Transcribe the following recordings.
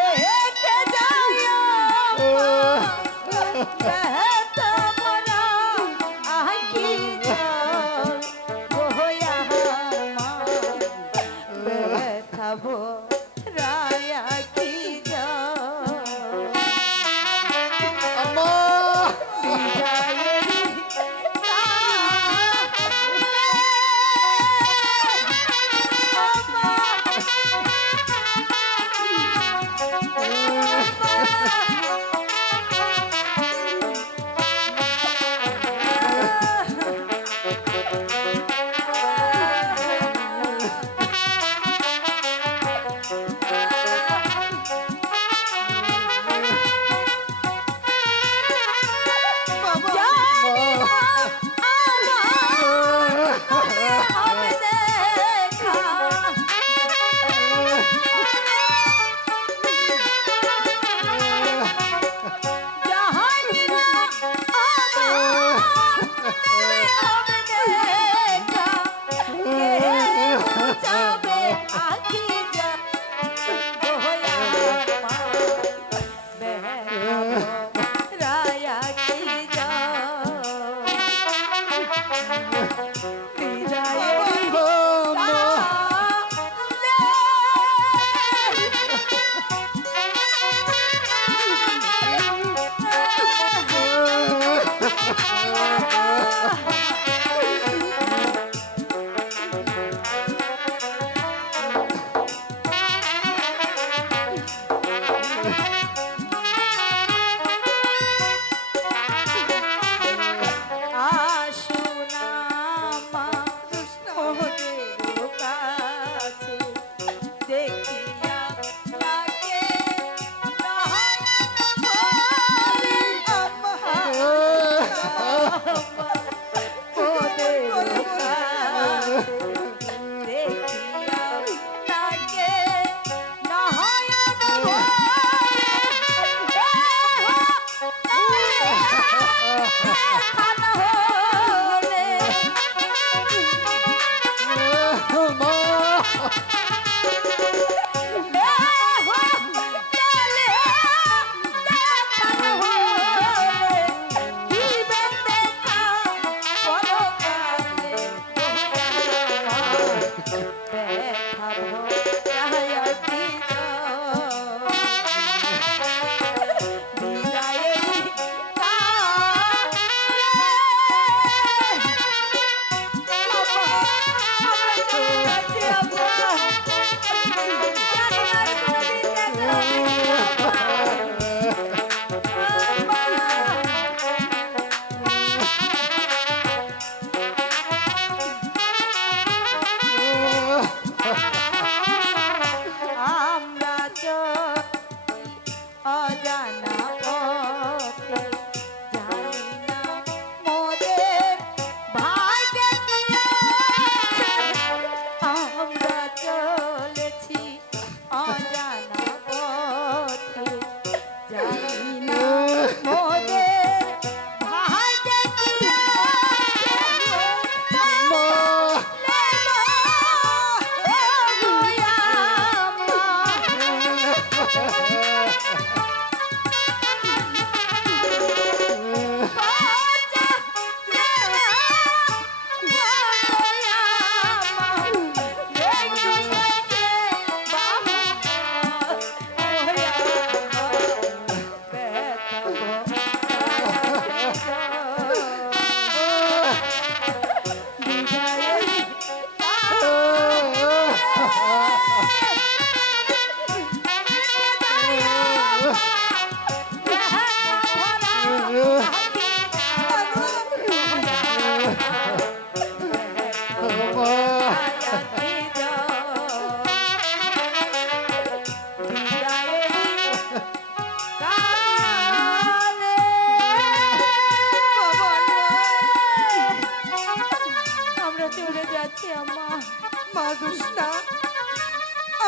রেখে যায় বেহেতা ভরা আঁখি গোয়া বেহেতা ভরা আঁখি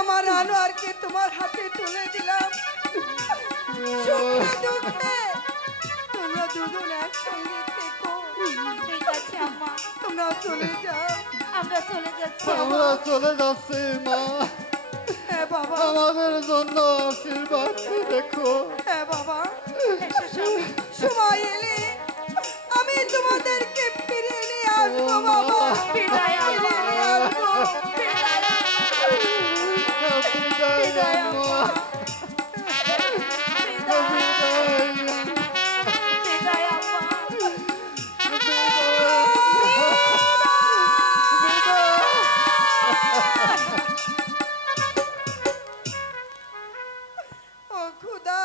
আমার আনোয়ারকে তোমার হাতে তুলে দিলাম। সুখে দুঃখে তোমরা দুজন একসঙ্গে থেকো। ঠিক আছে আম্মা, তোমরা চলে যাও। আমরা চলে যাচ্ছি। আমরা চলে যাচ্ছি মা। হ্যাঁ বাবা। আমাদের জন্য আশীর্বাদ দেখো। হ্যাঁ বাবা, এসো স্বামী। সময় এলে আমি তোমাদেরকে ফিরিয়ে নিয়ে আসবো বাবা। বিদায় আম্মা। ফিরিয়ে নিয়ে আসবো। বিদায়। বিদায় বিদায় আম্মা। আম্মা। বিদায়। বিদায় আম্মা। ও খুদা,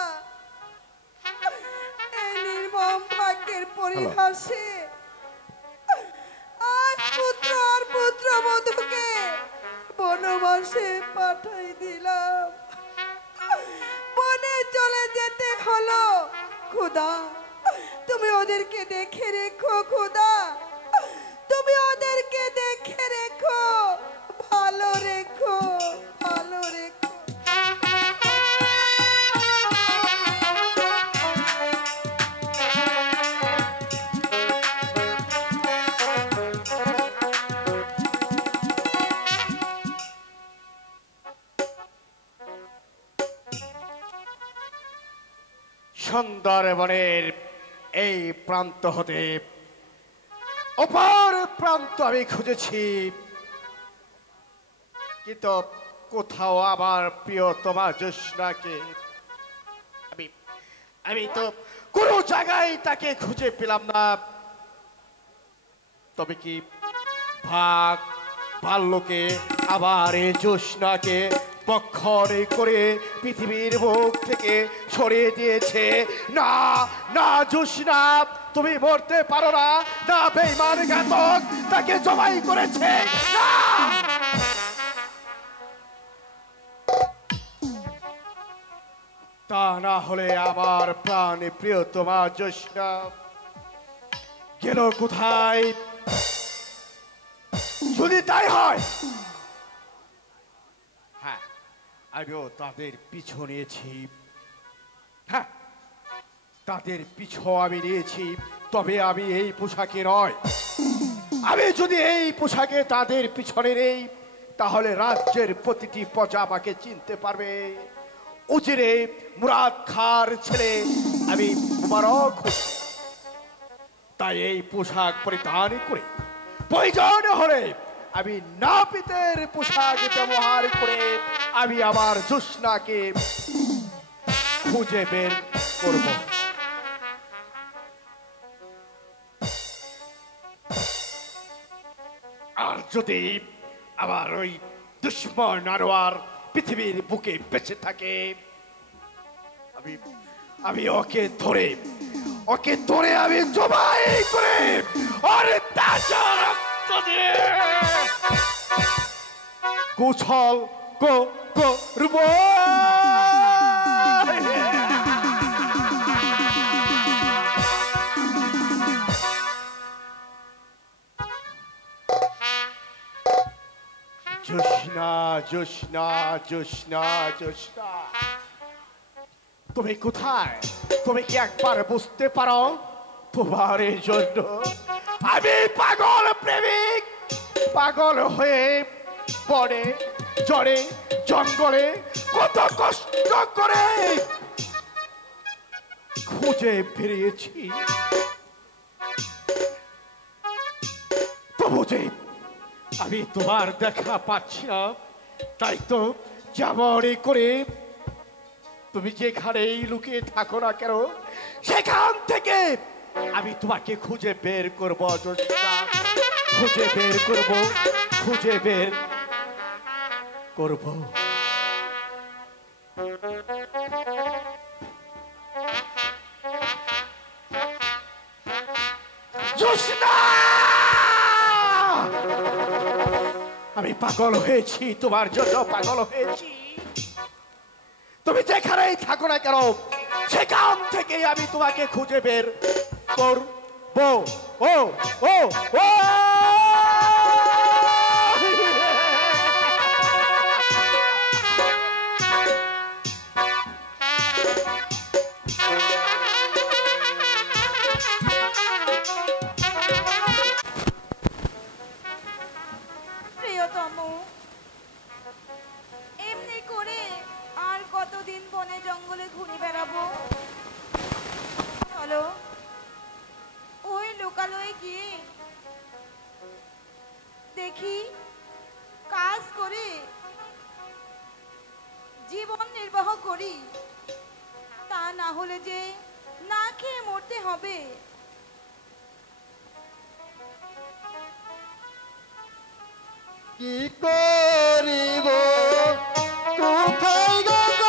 এই নির্মম ভাগ্যের পরিহাসে আজ পুত্র আর পুত্রবধূকে বনবাসে পাঠাই দিলাম। বনে চলে যেতে হলো। খুদা, তুমি ওদেরকে দেখে রেখো। খুদা, তুমি ওদেরকে দেখে রেখো, ভালো রেখো, ভালো রেখো। সুন্দরবনের এই প্রান্ত হতে অপর প্রান্ত আমি খুঁজেছি, কিন্তু কোথাও আমার প্রিয়তমা জ্যোৎস্নাকে আমি তো কোনো জায়গায় তাকে খুঁজে পেলাম না। তবে কি ভাল্যকে আবার এই জ্যোৎস্নাকে বক্ষরে করে পৃথিবীর মুখ থেকে সরিয়ে দিয়েছে? না না জ্যোৎস্না, তুমি মরতে পারো না। না, বেঈমান ঘাতক তাকে জবাই করেছে। না, তা না হলে আমার প্রাণ প্রিয়তমা জ্যোৎস্না গেল কোথায়? যদি তাই হয়, হ্যাঁ, আমিও তাদের পিছু নিয়েছি। হ্যাঁ, তাদের পিছু আমি নিয়েছি, তবে আমি এই পোশাকে নয়। আমি যদি এই পোশাকে তাদের পিছনে নেই, তাহলে রাজ্যের প্রতিটি প্রজা আমাকে চিনতে পারবে। উজিরে মুরাদ খাঁর ছেলে আমি মুবারক হোসেন। তাই এই পোশাক পরিধান করে প্রয়োজন হলে আমি নাপিতের পোশাক ব্যবহার করে আমি আমার জ্যোৎস্নাকে খুঁজে বের করব। আর যদি আবার ওই দুশ্মন আনোয়ার পৃথিবীর বুকে বেঁচে থাকে, আমি ওকে ধরে আমি জবাই করে আর তাজা রক্ত দিয়ে গোছল করব। জ্যোৎস্না জ্যোৎস্না জ্যোৎস্না জ্যোৎস্না, তুমি কোথায়? তুমি কি একবার বুঝতে পারো তোমার এই জন্য আমি পাগল প্রেমিক, পাগল হয়ে বনে জড়ে জঙ্গলে কত কষ্ট করে খুঁজে বেরিয়েছি, তবু যে আমি তোমার দেখা পাচ্ছি না। তাই তো যেমনই করে তুমি যেখানেই লুকিয়ে থাকো না কেন, সেখান থেকে আমি তোমাকে খুঁজে বের করব জ্যোৎস্না, খুঁজে বের করব, খুঁজে বের করব। জ্যোৎস্না, আমি পাগল হয়েছি তোমার জন্য, পাগল হয়েছি। তুমি যেখানেই থাকো না কেন, সেখান থেকে আমি তোমাকে খুঁজে বের করব। ও ও ও প্রিয়তম, এমনি করে জঙ্গলে ঘুরে বেড়াবো? চলো ওই লোকালয়ে গিয়ে দেখি কাজ করে জীবন নির্বাহ করি, তা না হলে যে না খেয়ে মরতে হবে। কি করিব কোথায় গো যাব?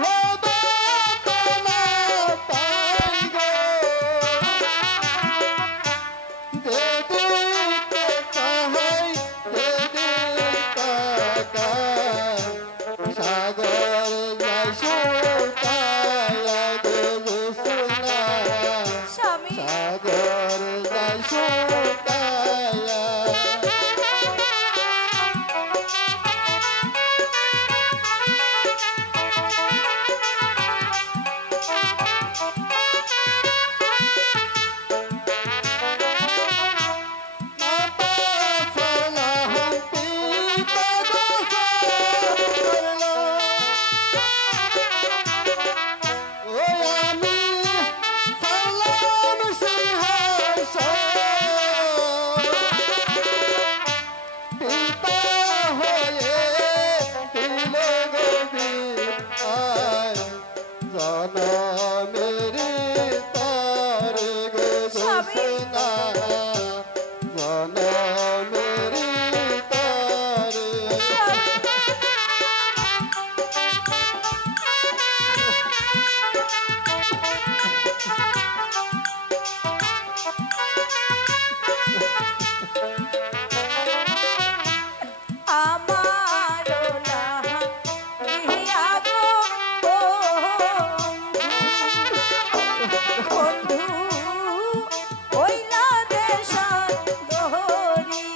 ভবে তো না পাই গো। যেদিকে চাহাই সেদিকে তাকাই, সাগর যায় শুকাইয়া গো জোছনা। স্বামী সাগর যায় শুকাইয়া। মাতা সালাম পিতা গোসাইল। ওই আমি সালাম সিংহাসন। পিতা হয়ে দিল গো বিদায়, জনমেরি তরে গো জোছনা। জনমেরি তরে। আমার লাগিয়া গো বন্ধু, ওইলা দেশার দহরি,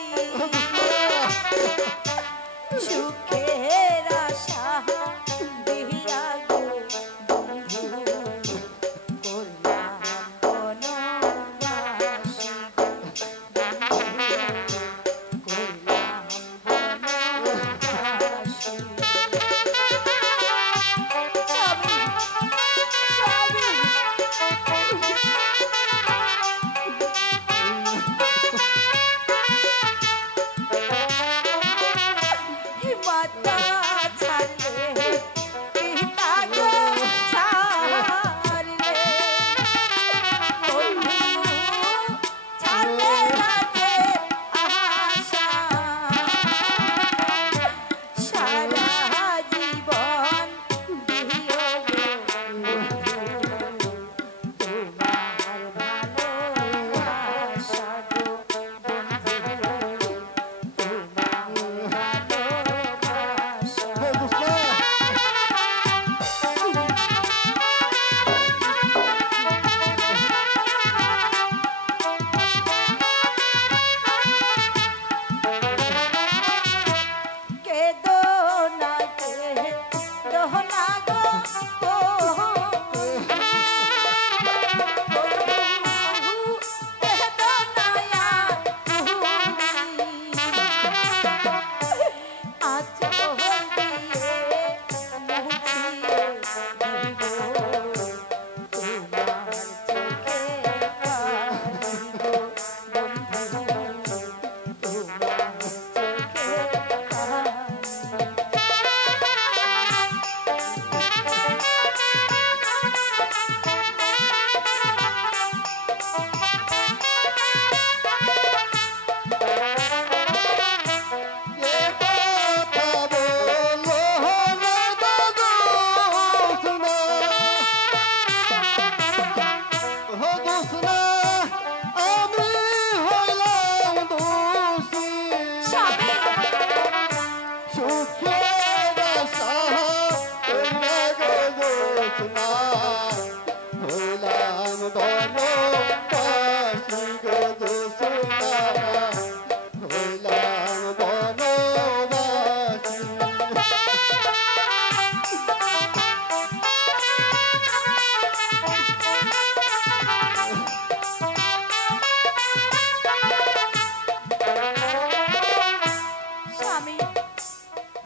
সুখের আশা দিয়া গো বন্ধু, করলাম বনবাসী, করলাম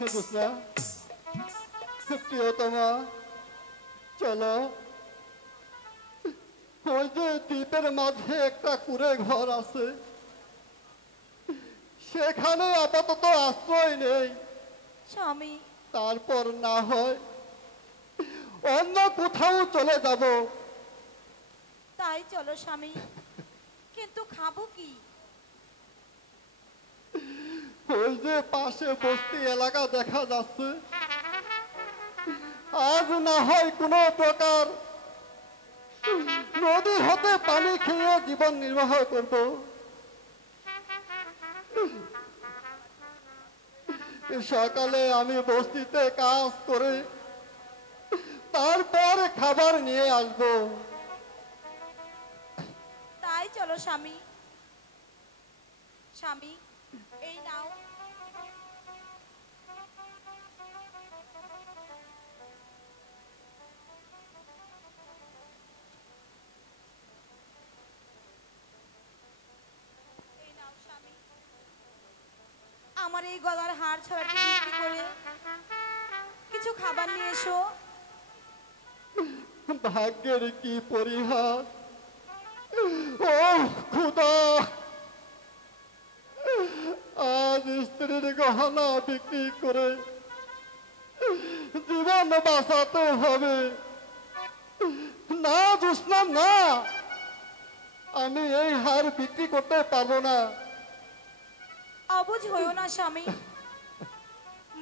জোৎস্না, প্রিয়তমা, চলো। ওই যে দ্বীপের মাঝে একটা কুঁড়ে ঘর আছে, সেখানে আপাতত আশ্রয় নেই। স্বামী, তারপর না হয় অন্য কোথাও চলে যাব। তাই চলো স্বামী, কিন্তু খাবো কি? ওই যে পাশে বস্তি এলাকা দেখা যাচ্ছে, আজ না হয় কোনো প্রকার নদী হতে পানি খেয়ে জীবন নির্বাহ করব। সকালে আমি বস্তিতে কাজ করে তারপর খাবার নিয়ে আসব। তাই চলো স্বামী। স্বামী, এই নাও। এই নাও স্বামী, আমার এই গলার হার ছাড়াটি বিক্রি করে কিছু খাবার নিয়ে এসো। ভাগ্যের কি পরিহাস! ও খোদা, আজ স্ত্রীর গহনা বিক্রি করে জীবন বাঁচাতে হবে। না জোৎস্না, না, আমি এই হার বিক্রি করতে পারবো না। অবুঝ হইও না স্বামী,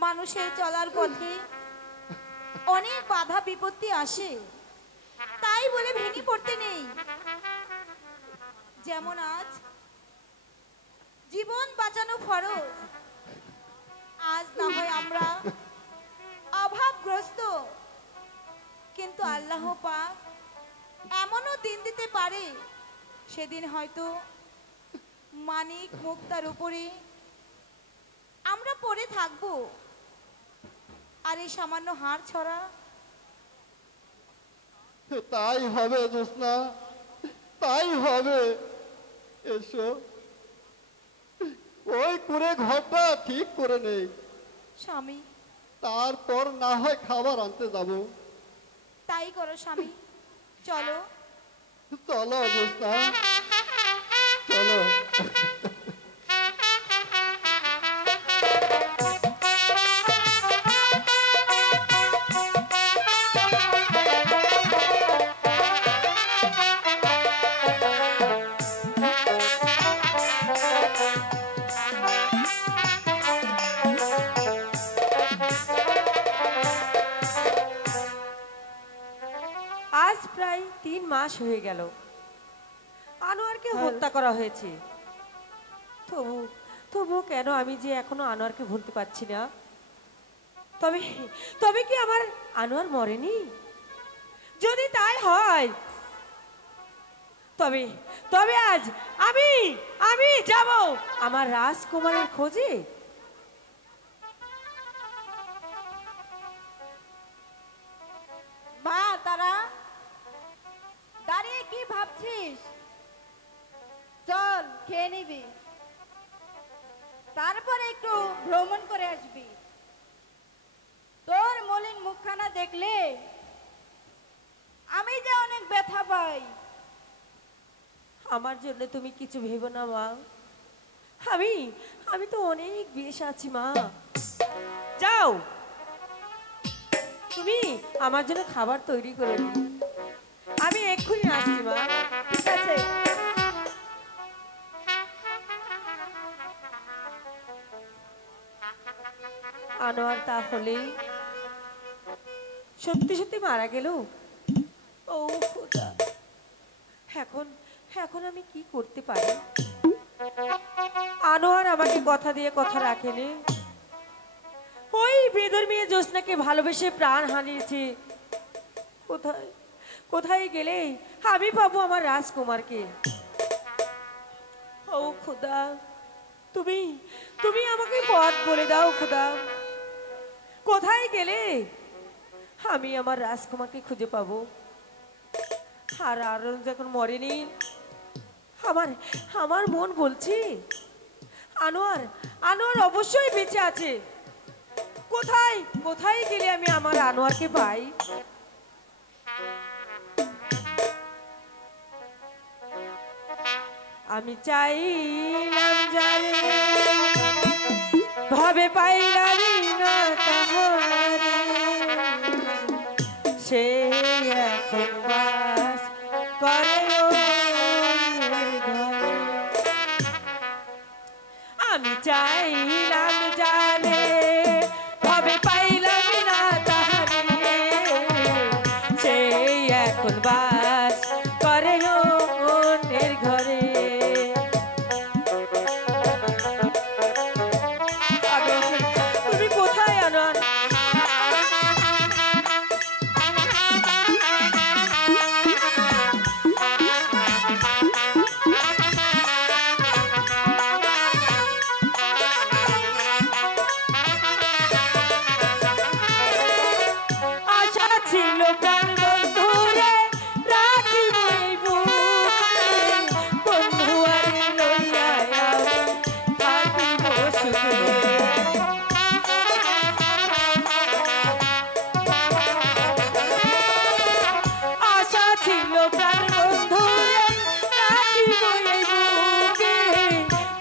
মানুষের চলার পথে অনেক বাধা বিপত্তি আসে, তাই বলে ভেঙে পড়তে নেই। যেমন আজ জীবন বাঁচানো ফরজ, আজ না হয় আমরা অভাবগ্রস্ত, কিন্তু আল্লাহ পাক এমনও দিন দিতে পারে, সেদিন হয়তো মানিক মুক্তার উপরে আমরা পড়ে থাকবো, আর এই সামান্য হাড় ছড়া। তাই হবে জোৎস্না, তাই হবে। এসো, ওই কুঁড়ে ঘরটা ঠিক করে নেই, স্বামী, তারপর না হয় খাবার আনতে যাব। তাই করো স্বামী, চলো। চলো জোৎস্না, চলো। আজ প্রায় 3 মাস হয়ে গেল আনোয়ারকে হত্যা করা হয়েছে। তবু তবু কেন আমি যে এখনো আনোয়ারকে ভুলতে পারছি না? তবে তবে কি আমার আনোয়ার মরেনি? যদি তাই হয়, তবে তবে আজ আমি আমি যাব আমার রাজকুমারের খোঁজে। মা তারা, দাঁড়িয়ে কি ভাবছিস? চল খেয়ে নিবি, তারপরে একটু ভ্রমণ করে আসবি। তোর মলিন মুখখানা দেখলে আমি যে অনেক ব্যথা পাই। আমার জন্য তুমি কিছু ভেবো না মা, আমি আমি তো অনেক বেশ আছি মা। যাও, তুমি আমার জন্য খাবার তৈরি করে দিও, আমি এক্ষুনি আসছি মা। ঠিক আছে। আনোয়ার তাহলে সত্যি সত্যি মারা গেল? ও খোদা, এখন এখন আমি কি করতে পারি? আনোয়ার আমাকে কথা দিয়ে কথা রাখেনি। ওই বেদর মেয়ে জ্যোৎস্নাকে ভালোবেসে প্রাণ হারিয়েছে। কোথায় কোথায় গেলে আমি পাবো আমার রাজকুমারকে? ও খোদা, তুমি তুমি আমাকে পথ বলে দাও খোদা। কোথায় গেলে আমি আমার রাজকুমারকে খুঁজে পাবো? আর আরো যখন মরেনি, আমার আমার মন বলছে আনোয়ার আনোয়ার অবশ্যই বেঁচে আছে। কোথায় কোথায় গেলে আমি আমার আনোয়ারকে পাই? আমি চাইলাম জানি ভাবে পাইলাম না তাহারে, সে এখন বাস করে অন্যের ঘরে। আমি চাইলাম জানে ভাবে পাইলাম না তাহারে, সে এখন বাস করে অন্যের ঘরে। তুমি কোথায় আনোয়ার? আশা ছিল প্রাণ বন্ধুরে রাখিব এই বুকে, বন্ধু আরে লইয়া আমি থাকিব সুখে। আশা ছিল প্রাণ বন্ধুরে রাখিব এই বুকে,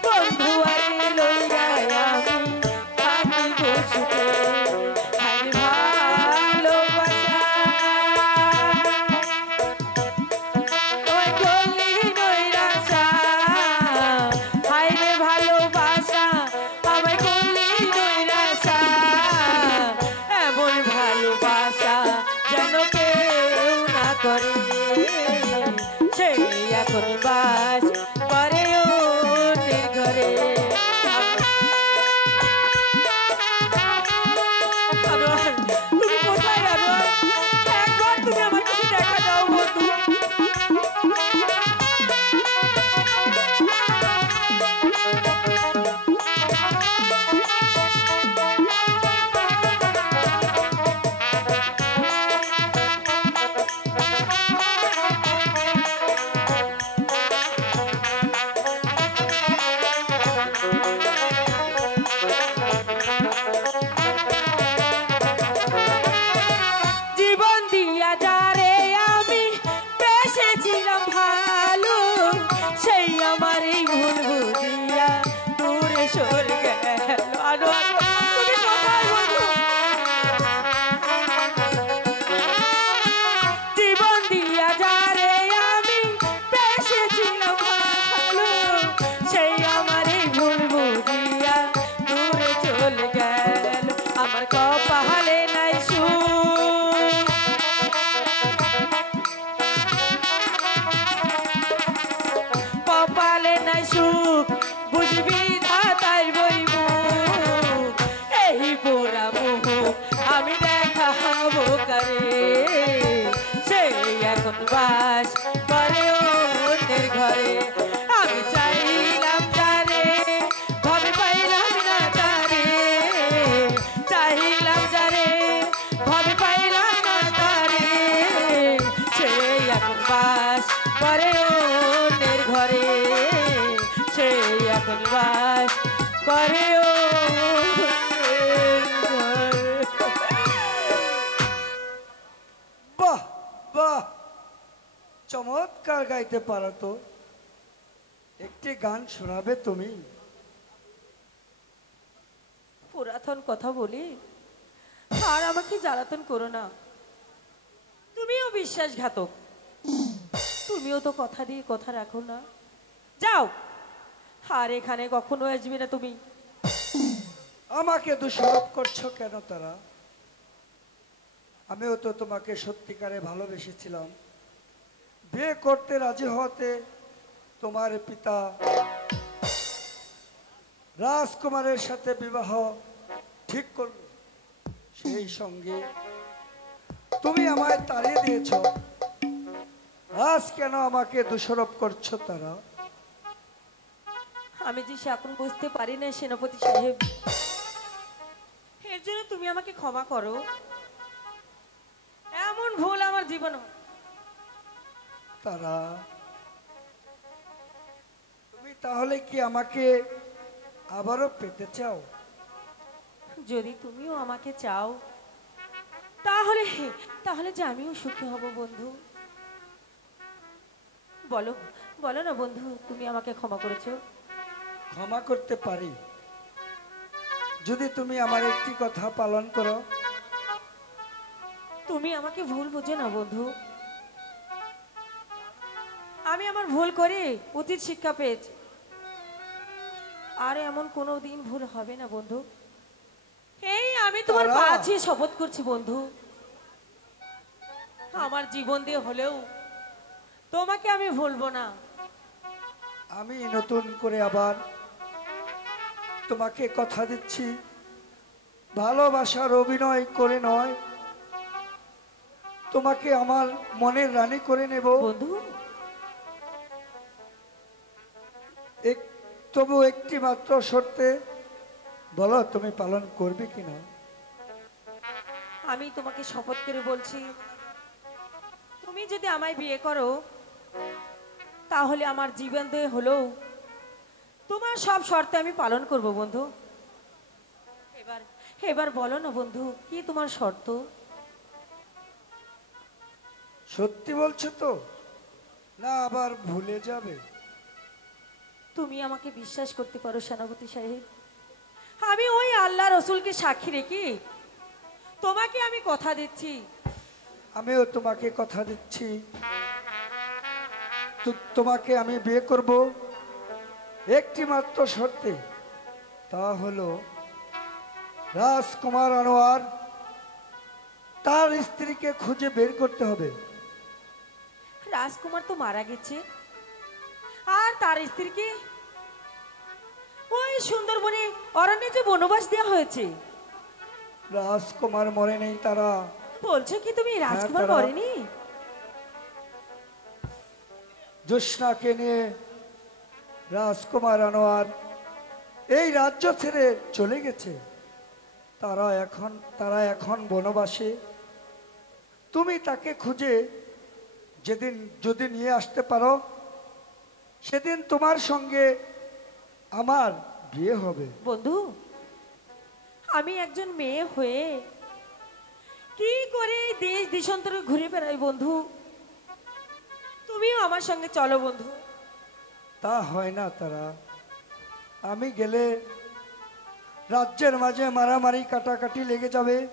বন্ধু আরে লইয়া আমি থাকিব সুখে। হায় ভালোবাসা ওই গলি নৈরাশা, হায় রে ভালোবাসা আমায় গলি নৈরাশা, এমন ভালোবাসা যেন কেউ না করে, সেই এখন বাস করে অন্যের ঘরে। আনোয়ার, তুমি কোথায় আনোয়ার? একবার তুমি আমার কাছে দেখা দাও বন্ধু। জীবন দিয়া যারে আমি বেসেছিলাম ভালো, সেই আমার এই ভুল বুঝিয়া দূরে সরে গেল। আনোয়ার, তুমি কোথায় বন্ধু? জীবন দিয়া যারে আমি বেসেছিলাম ভালো, সেই আমার এই ভুল বুঝিয়া দূরে চলে গেল। আমার কপালে নাই সুখ, কপালে নাই সুখ, বুঝবি ধাতার বইব এই পোড়া মুখ আমি দেখাবো কারে, সেই এখন বাস করে অন্যের ঘরে। আমি চাইলাম তারে ভাবে পাইলাম না তারে, চাইলাম যারে ভাবে পাইলাম না তারে, সেই এখন বাস করে অন্যের ঘরে, সেই এখন বাস করে অন্যের ঘরে। বাহ বাহ, চমৎকার গাইতে পারো তো। একটি গান শোনাবে তুমি? পুরাতন কথা বলি আর আমাকে জ্বালাতন করো না। তুমিও বিশ্বাসঘাতক, তুমিও তো কথা দিয়ে কথা রাখো না। যাও, আর এখানে কখনো আসবে না তুমি। আমাকে দোষারোপ করছো কেন তারা? আমিও তো তোমাকে সত্যিকারে ভালোবেসেছিলাম। বিয়ে করতে রাজি হতে তোমার পিতা রাজকুমারের সাথে বিবাহ ঠিক করল, সেই সঙ্গে তুমি আমায় তাড়িয়ে দিয়েছ। আজ কেন আমাকে দোষারোপ করছো তারা? আমি যে সে এখন বুঝতে পারি না সেনাপতি সাহেব, এর জন্য তুমি আমাকে ক্ষমা করো। এমন ভুল আমার জীবন তারা, তুমি তাহলে কি আমাকে আবারও পেতে চাও? যদি তুমিও আমাকে চাও তাহলে তাহলে যে আমিও সুখী হব বন্ধু। বলো বলো না বন্ধু, তুমি আমাকে ক্ষমা করেছো? ক্ষমা করতে পারি যদি তুমি আমার একটি কথা পালন করো। তুমি আমাকে ভুল বুঝো না বন্ধু। আমি আমার ভুল করে উচিত শিক্ষা পেয়েছি, আর এমন কোনো দিন ভুল হবে না বন্ধু। এই আমি তোমার তারা? পা ছুঁয়ে শপথ করছি বন্ধু, আমার জীবন দিয়ে হলেও তোমাকে আমি ভুলবো না। আমি নতুন করে আবার তোমাকে কথা দিচ্ছি, ভালোবাসার অভিনয় করে নয়, তোমাকে আমার মনের রানী করে নেব। বন্ধু তবু একটি মাত্র শর্তে, বলো তুমি পালন করবে কিনা? আমি তোমাকে শপথ করে বলছি, তুমি যদি আমায় বিয়ে করো তাহলে আমার জীবন দিয়ে হলেও তোমার সব শর্তে আমি পালন করব বন্ধু। এবার এবার বলো না বন্ধু, কি তোমার শর্ত? সত্যি বলছো তো, না আবার ভুলে যাবে? তুমি আমাকে বিশ্বাস করতে পারো সেনাপতি সাহেব, আমি ওই আল্লাহ রসুলকে সাক্ষী রেখে তোমাকে আমি কথা দিচ্ছি। আমিও তোমাকে কথা দিচ্ছি, তোমাকে আমি বিয়ে করব একটি মাত্র শর্তে, তা হলো রাজকুমার আনোয়ার তার স্ত্রীকে খুঁজে বের করতে হবে। রাজকুমার তো মারা গেছে, আর তার স্ত্রীকে ওই সুন্দরবনে অরণ্যে যে বনবাস দেওয়া হয়েছে। রাজকুমার মরে নেই, তারা বলছো কি তুমি রাজকুমার তারা- মরেনি? জ্যোৎস্নাকে নিয়ে রাজকুমার আনোয়ার এই রাজ্য ছেড়ে চলে গেছে। তারা এখন বনবাসে। তুমি তাকে খুঁজে যেদিন যদি নিয়ে আসতে পারো, সেদিন তোমার সঙ্গে আমার বিয়ে হবে। বন্ধু, আমি একজন মেয়ে হয়ে কি করে এই দেশ দেশান্তরে ঘুরে বেড়াই বন্ধু, তুমিও আমার সঙ্গে চলো বন্ধু। তা হয় না তারা, আমি গেলে রাজ্যের মাঝে মারামারি কাটাকাটি লেগে যাবে।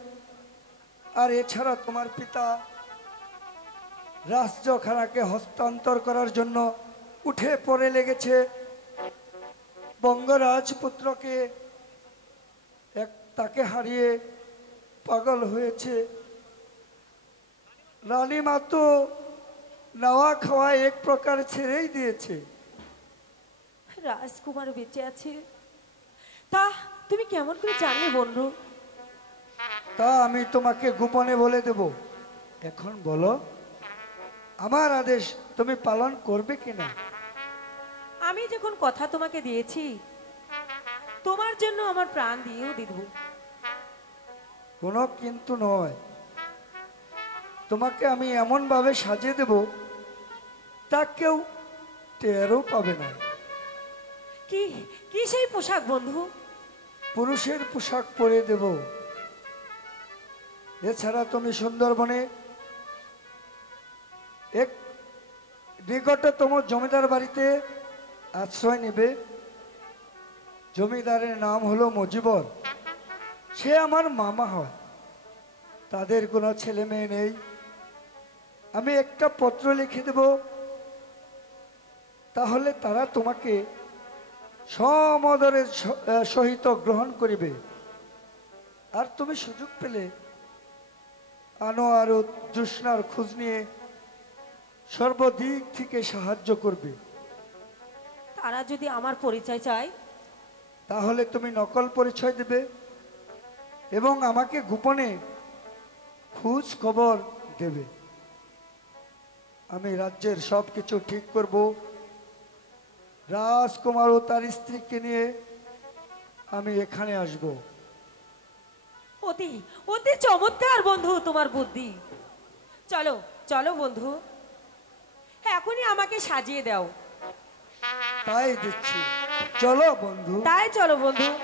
আর এছাড়া তোমার পিতা রাজ্যখানাকে হস্তান্তর করার জন্য উঠে পড়ে লেগেছে। বঙ্গরাজপুত্রকে তাকে হারিয়ে পাগল হয়েছে। রানীমা তো নাওয়া খাওয়া এক প্রকার ছেড়েই দিয়েছে। রাজকুমার বেঁচে আছে, তা তুমি কেমন করে জানলে বন্ধু? তা আমি তোমাকে গোপনে বলে দেব। এখন বলো, আমার আদেশ তুমি পালন করবে কিনা? আমি যখন কথা তোমাকে দিয়েছি, তোমার জন্য আমার প্রাণ দিয়েও দিব। কোনো কিন্তু নয়, তোমাকে আমি এমন ভাবে সাজিয়ে দেব তা কেউ টেরও পাবে না। কি কি সেই পোশাক বন্ধু? পুরুষের পোশাক পরে দেব। এছাড়া তুমি সুন্দরবনে এক নিকটতম জমিদার বাড়িতে আশ্রয় নেবে। জমিদারের নাম হলো মজিবর, সে আমার মামা হয়। তাদের কোনো ছেলে মেয়ে নেই। আমি একটা পত্র লিখে দেব, তাহলে তারা তোমাকে সমদরের সহিত গ্রহণ করিবে। আর তুমি সুযোগ পেলে আনোয়ার ও জ্যোৎস্নার খোঁজ নিয়ে সর্বদিক থেকে সাহায্য করবে। তারা যদি আমার পরিচয় চায়, তাহলে তুমি নকল পরিচয় দেবে এবং আমাকে গোপনে খোঁজ খবর দেবে। আমি রাজ্যের সব কিছু ঠিক করব। রাজকুমার ও তার স্ত্রীকে নিয়ে আমি এখানে আসব। অতি অতি চমৎকার বন্ধু তোমার বুদ্ধি। চলো চলো বন্ধু, এখনই আমাকে সাজিয়ে দাও। তাই দিচ্ছি, চলো বন্ধু। তাই চলো বন্ধু।